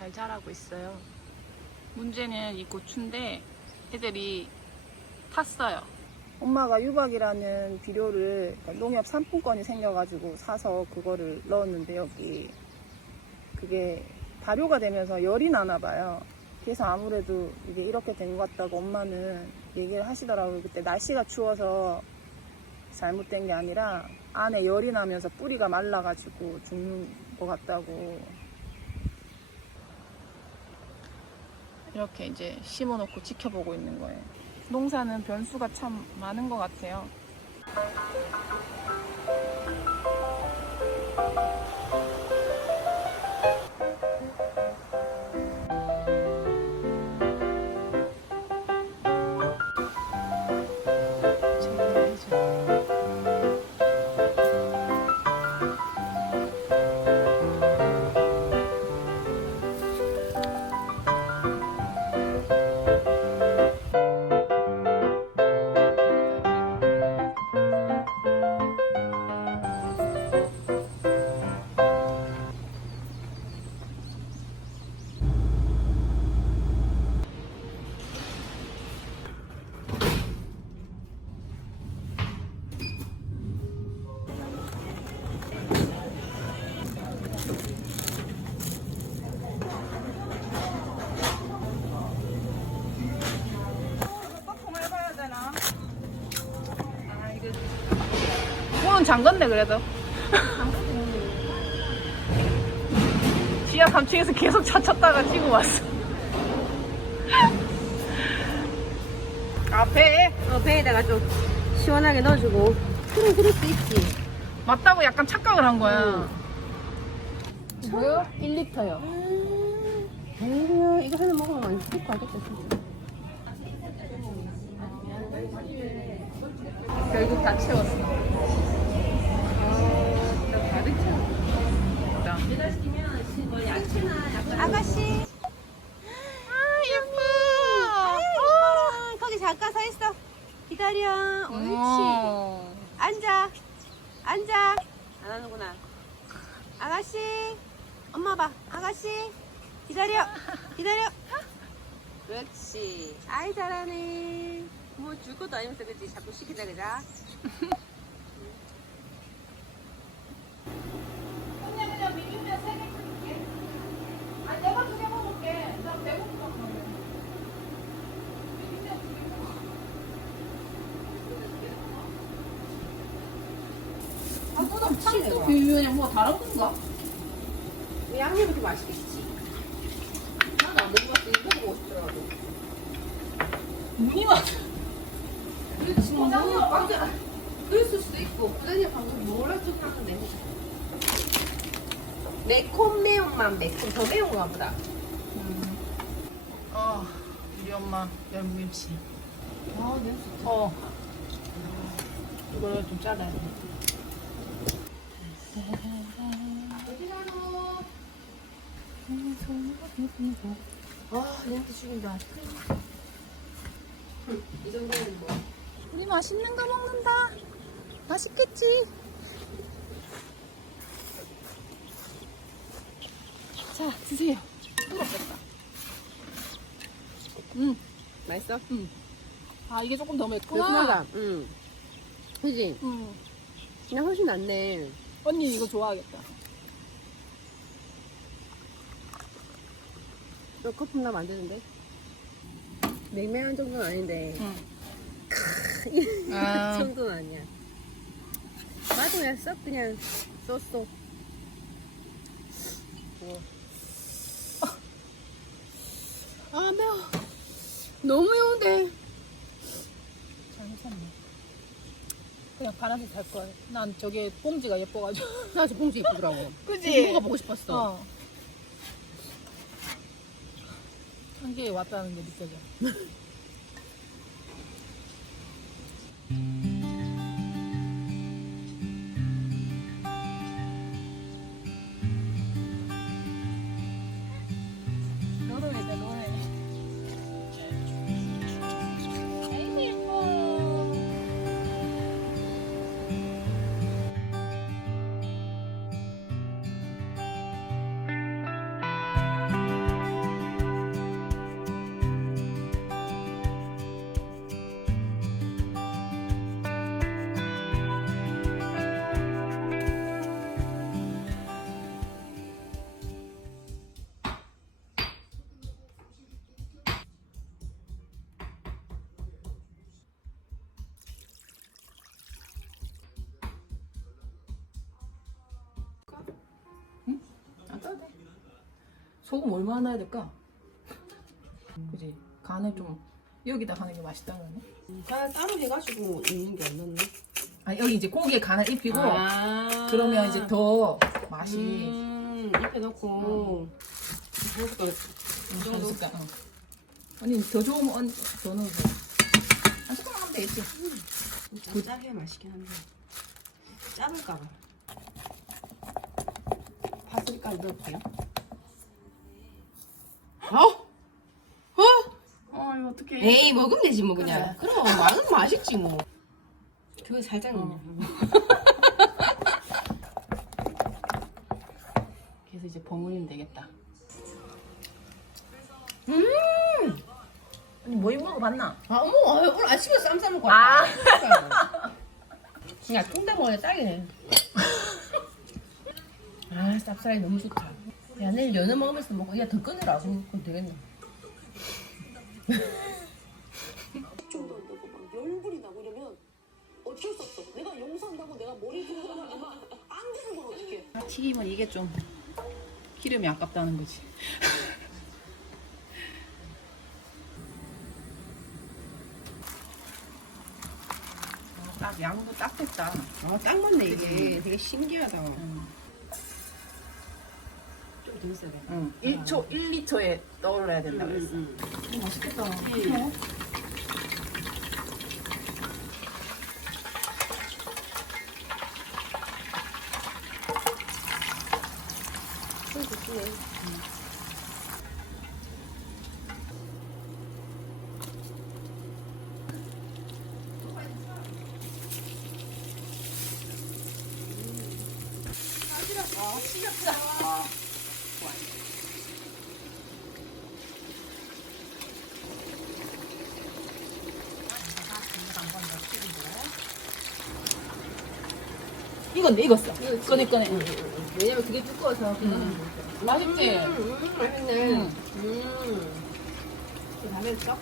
잘 자라고 있어요. 문제는 이 고추인데 애들이 탔어요. 엄마가 유박이라는 비료를 농협 상품권이 생겨가지고 사서 그거를 넣었는데 여기 그게 발효가 되면서 열이 나나 봐요. 그래서 아무래도 이게 이렇게 된 것 같다고 엄마는 얘기를 하시더라고요. 그때 날씨가 추워서 잘못된 게 아니라 안에 열이 나면서 뿌리가 말라가지고 죽는 것 같다고. 이렇게 이제 심어놓고 지켜보고 있는 거예요. 농사는 변수가 참 많은 것 같아요. 문은 잠갔네 그래도. 지하 3층에서 계속 차 쳤다가 지금 왔어. 배? 배에다가 좀 시원하게 넣어주고. 그래, 그럴 수 있지. 맞다고 약간 착각을 한 거야. 뭐요? 1리터요. 아이고, 이거 하나 먹으면 안 죽을 거 알겠다, 진짜. 결국 다 채웠어. 가득 채웠어. 아가씨. 예뻐. 거기 잠깐 서 있어. 기다려. 옳지. 앉아. 앉아. 안 하는구나. 아가씨. 엄마 봐. 아가씨. 기다려. 기다려. 그렇지. 아이, 잘하네. 뭐 줄 것도 아니면서 그치. 자꾸 시키자, 그자. 그냥 비빔면 3개 줄게. 아니 내가 2개 먹을게. 나 배고프거든. 비빔면 2개 먹어. 아, 그럼 참치 비빔면이 뭐 다른 건가? 양념이 이렇게 맛있겠지. 나도 안 먹어봤어. 이거 먹고 싶더라고. 눈이 왔어. 그렇지. 그랬을 수도 있고. 부장님 방금 뭐라 좀 하는데. 매콤 매운맛 매콤 더 매운가 보다. 우리 엄마 열무김치. 냄새. 이거를 좀 잘라야 돼. 냄새 죽인다. 이 정도는 뭐. 우리 맛있는 거 먹는다. 맛있겠지? 자, 드세요. 뜨겁겠다. 맛있어? 아, 이게 조금 더 맵구나. 매콤하다. 그지? 그냥 훨씬 낫네. 언니 이거 좋아하겠다. 너 거품 나면 안 되는데? 맹맹한 정도는 아닌데. 이 정도는 아니야. 맛은 그냥 썩 그냥 쏘쏘. 아, 매워. 너무 매운데. 잘못했네. 그냥 파란색 살걸. 난 저게 봉지가 예뻐가지고. 나 저 봉지 이쁘더라고. 그지? 먹어보고 싶었어. 한계에 왔다는 게 느껴져. 노래다 노래. 아이고 예뻐. 소금 얼마나 넣어야 될까? 그지? 간을 좀 여기다 하는 게 맛있다는 거네. 다 따로 해가지고 있는 게 없는데. 아 여기 이제 고기에 간을 입히고 그러면 이제 더 맛이 입에 넣고 그것도 이 정도. 숟갈, 아니 더 좋으면 더 넣어줘. 한 숟갈만 하면 되겠지. 짜게 맛있긴 한데 짜볼까봐. 파스리까지 넣을게요. 이거 어떡해. 에이 먹으면 되지 뭐 그냥. 그럼 맛은 맛있지 뭐. 그거 살짝 넣어. 그래서 이제 버무리면 되겠다. 아니 뭐 먹어봤나? 아 어머 오늘 아침에 쌈 싸먹고 아. 왔다. 그냥 통닭 먹어야 딱이네. 아 쌉싸리 너무 좋다. 야 내일 연어 먹으면서 먹고 야 더 끊으라고. 그럼 되겠네. 정도 안 되고 막 열불이 나고 이러면 어쩔 수 없어. 내가 용서한다고 내가 머리 들고 하지만 안 되는 건 어떡해. 튀김은 이게 좀 기름이 아깝다는 거지. 딱 양도 딱 됐다. 아딱 맞네 이게. 되게 신기하다. 좀 더 있어야 돼. 1초, 1리터에 떠올라야 된다 그랬어. 맛있겠다. 어? 익었네, 익었어. 꺼내, 꺼내. 왜냐면 그게 두꺼워서. 맛있지? 맛있네. 다 됐어?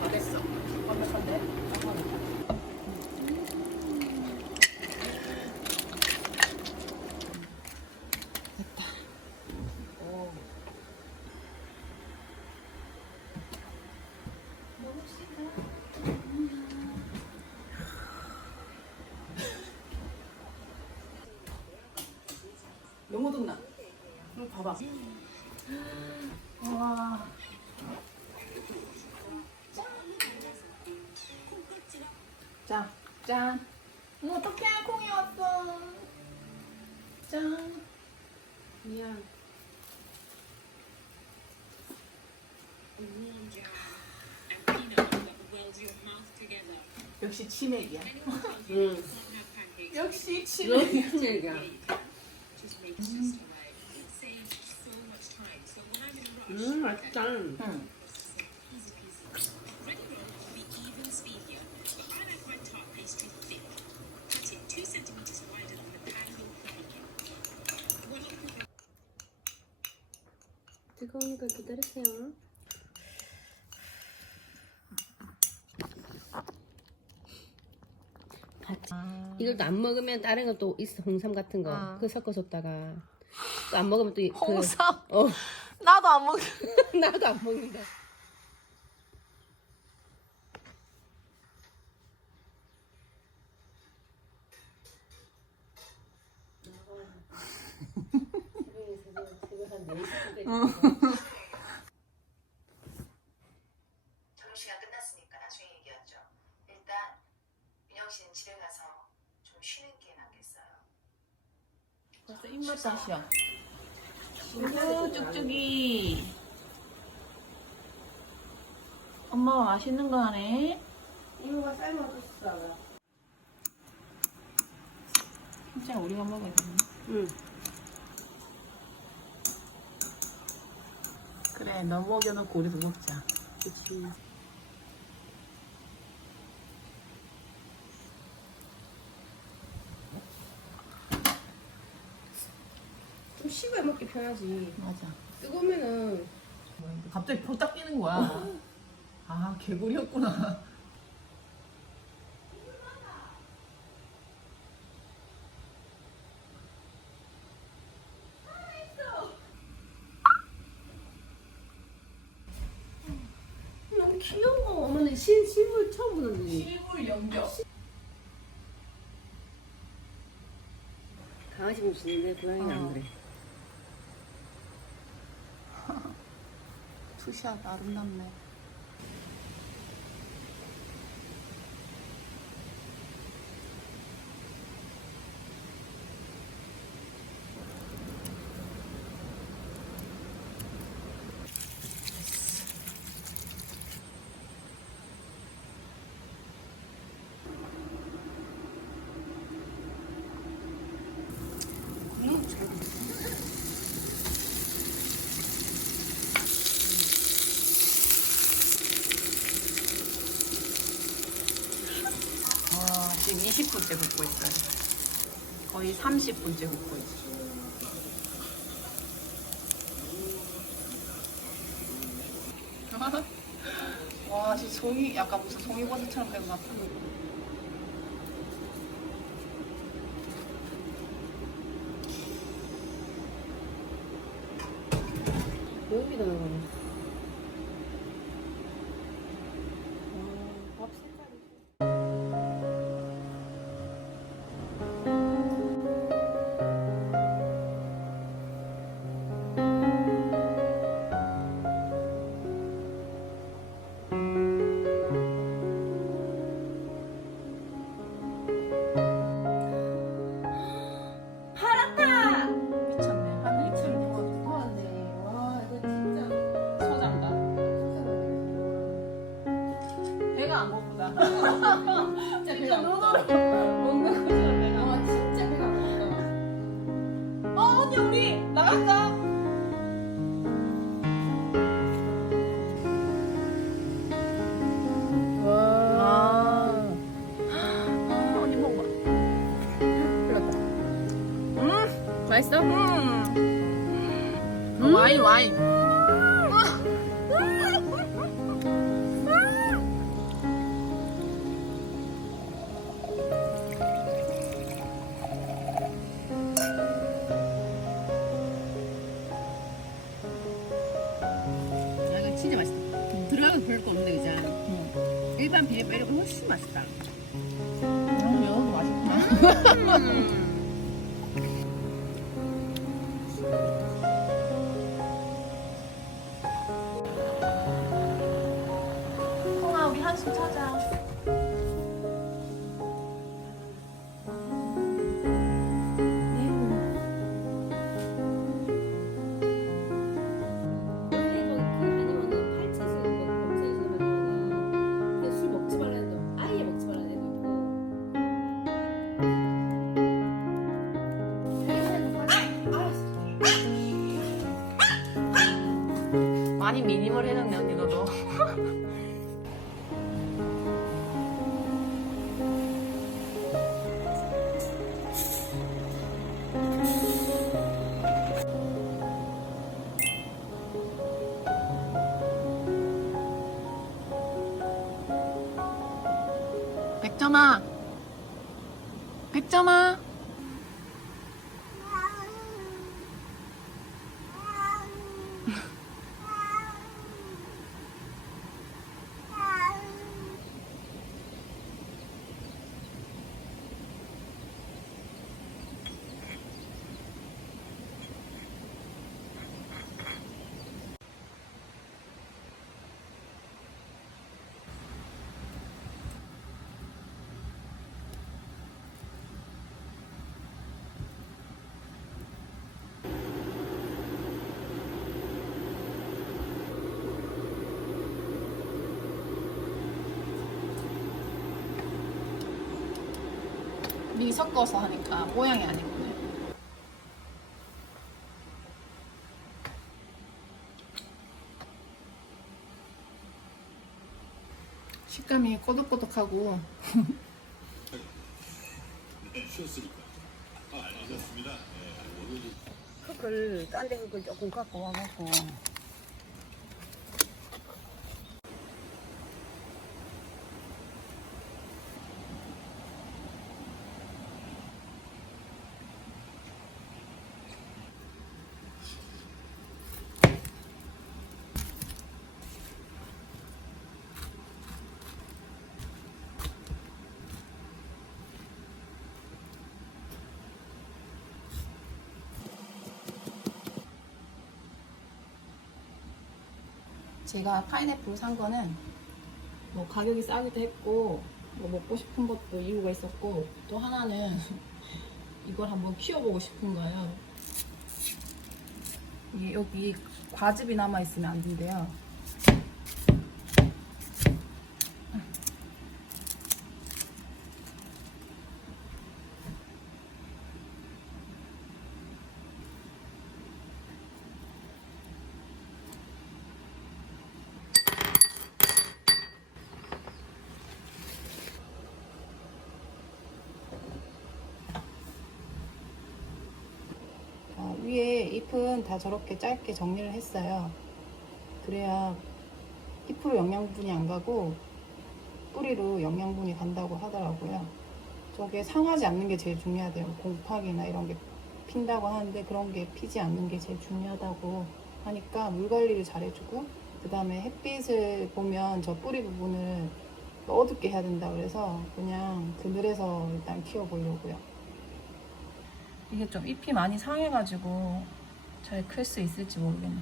다 됐어. 완벽한데? 됐다. 오. 너무 덥나? 이거 봐봐. 와. 자, 짠. 어떡해, 콩이 왔어. 짠. 미안. 역시 치맥이야. 응. 역시 치맥이야. 얘기야. 맛있다. 응. 뜨거우니까 기다리세요. 이걸 또 안 먹으면 다른 것도 있어. 홍삼 같은 거. 그거 섞어줬다가 또 안 먹으면 또 홍삼? 어. 나도 안 먹. 나도 안 먹는다. 점심시간 끝났으니까 나중에 얘기하죠. 일단 민영 씨는 집에 가서 좀 쉬는 게 낫겠어요. 벌써 입맛 다시야. 아이고 쭉쭉이. 엄마가 맛있는 거 하네. 이모가 삶아줬어. 진짜 우리가 먹어야 되네. 응. 그래, 너 먹여놓고 우리도 먹자. 그치. 좀 식어야 먹기 편하지. 맞아. 뜨거우면은 갑자기 볼딱 뛰는 거야. 아, 개구리였구나. 너무 귀여워. 어머니 실물 처음 보는데. 실물 연격. 강아지 보시는데 고양이는 안 그래. 푸샷 아름답네. 지금 20분째 굽고 있어요. 거의 30분째 굽고 있어요. 와, 진짜 송이, 약간 무슨 송이버섯처럼 된 것 같아. 여기다 넣어. 밥 색깔이. 미쳤네. 하늘이 참 좋아하네. 와 이거 진짜. 서장다. 배가 안 고프다. 진짜 배가 눈으로 먹는 거죠, 배가. 와 진짜 배가 고프다. 언니, 우리 나갈까? 언니 먹어봐. 맛있어? 와인, 와인. 야 이거 진짜 맛있다. 들어가서 별거 없는데 그잖아. 일반 비빔 빼려고 훨씬 맛있다. 여기도 맛있구나. 홍아, 우리 한숨 찾아. 원래 그 한의원은 팔찌에서 검사해서 하는 거는 술 먹지 말라는 거 아예 먹지 말라는 애도 있고. 많이 미니멀 해놨네, 언니, 너도. 백점아. 백점아. 미 섞어서 하니까 모양이 아니거든요. 식감이 꼬독꼬독하고. 흙을 딴 데 흙을 조금 갖고 와갖고 제가 파인애플 산 거는 뭐 가격이 싸기도 했고 뭐 먹고 싶은 것도 이유가 있었고 또 하나는 이걸 한번 키워보고 싶은 거예요. 이게 여기 과즙이 남아있으면 안 된대요. 위에 잎은 다 저렇게 짧게 정리를 했어요. 그래야 잎으로 영양분이 안 가고 뿌리로 영양분이 간다고 하더라고요. 저게 상하지 않는 게 제일 중요하대요. 곰팡이나 이런 게 핀다고 하는데 그런 게 피지 않는 게 제일 중요하다고 하니까 물 관리를 잘 해주고, 그 다음에 햇빛을 보면 저 뿌리 부분을 어둡게 해야 된다 그래서 그냥 그늘에서 일단 키워보려고요. 이게 좀 잎이 많이 상해가지고 잘 클 수 있을지 모르겠네.